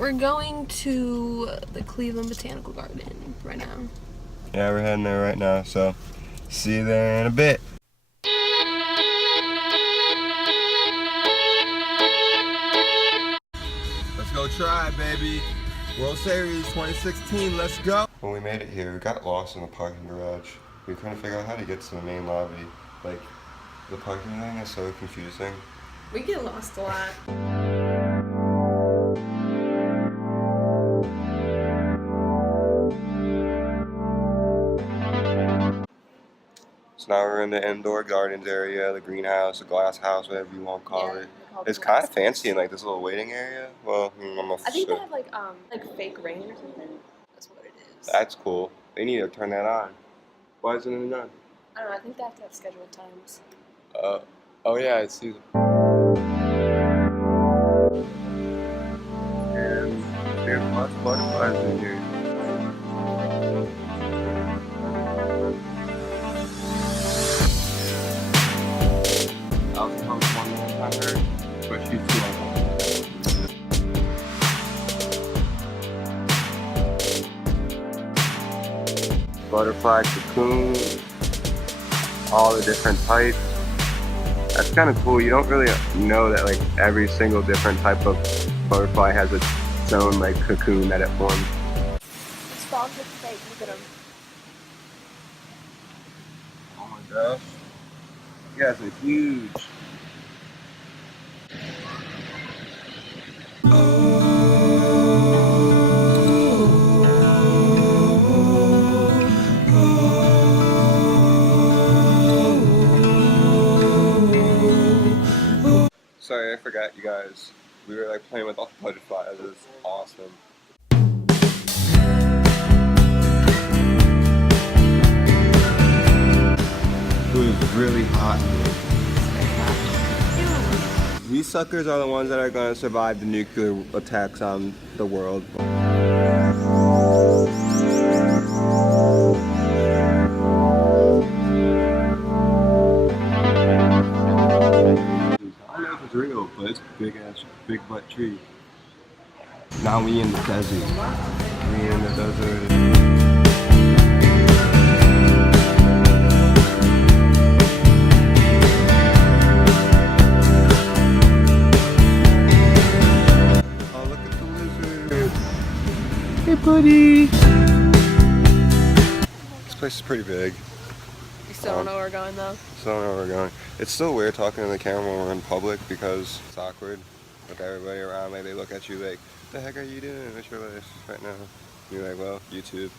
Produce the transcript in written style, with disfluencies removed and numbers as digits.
We're going to the Cleveland Botanical Garden right now. Yeah, we're heading there right now, so see you there in a bit. Let's go try, baby. World Series 2016, let's go. When we made it here, we got lost in the parking garage. We were trying to figure out how to get to the main lobby. Like, the parking thing is so confusing. We get lost a lot. So now we're in the indoor gardens area, the greenhouse, the glass house, whatever you want to call it. It's kind of fancy in like this little waiting area. Well, I'm not I think sure. they have like fake rain or something. That's what it is. That's cool. They need to turn that on. Why isn't it on? I don't know. I think they have to have scheduled times. Oh yeah, I see. And there's lots of butterflies in here. I was supposed to one time her, but she's too uncomfortable. Butterfly cocoon, all the different types. That's kind of cool. You don't really know that like every single different type of butterfly has its own like cocoon that it forms. These frogs look fake. Look at them. Oh my gosh. You guys are huge. Sorry, I forgot you guys. We were like playing with all the butterflies. It was awesome. It was really hot. These suckers are the ones that are going to survive the nuclear attacks on the world. I don't know if it's real, but it's a big ass, big butt tree. Now we in the desert. We in the desert. Oh, look at the lizard. Hey, buddy. This place is pretty big. You still don't know where we're going though? Still don't know where we're going. It's still weird talking to the camera when we're in public because it's awkward with everybody around. Like they look at you like, "The heck are you doing? What's your life right now?" And you're like, "Well, YouTube."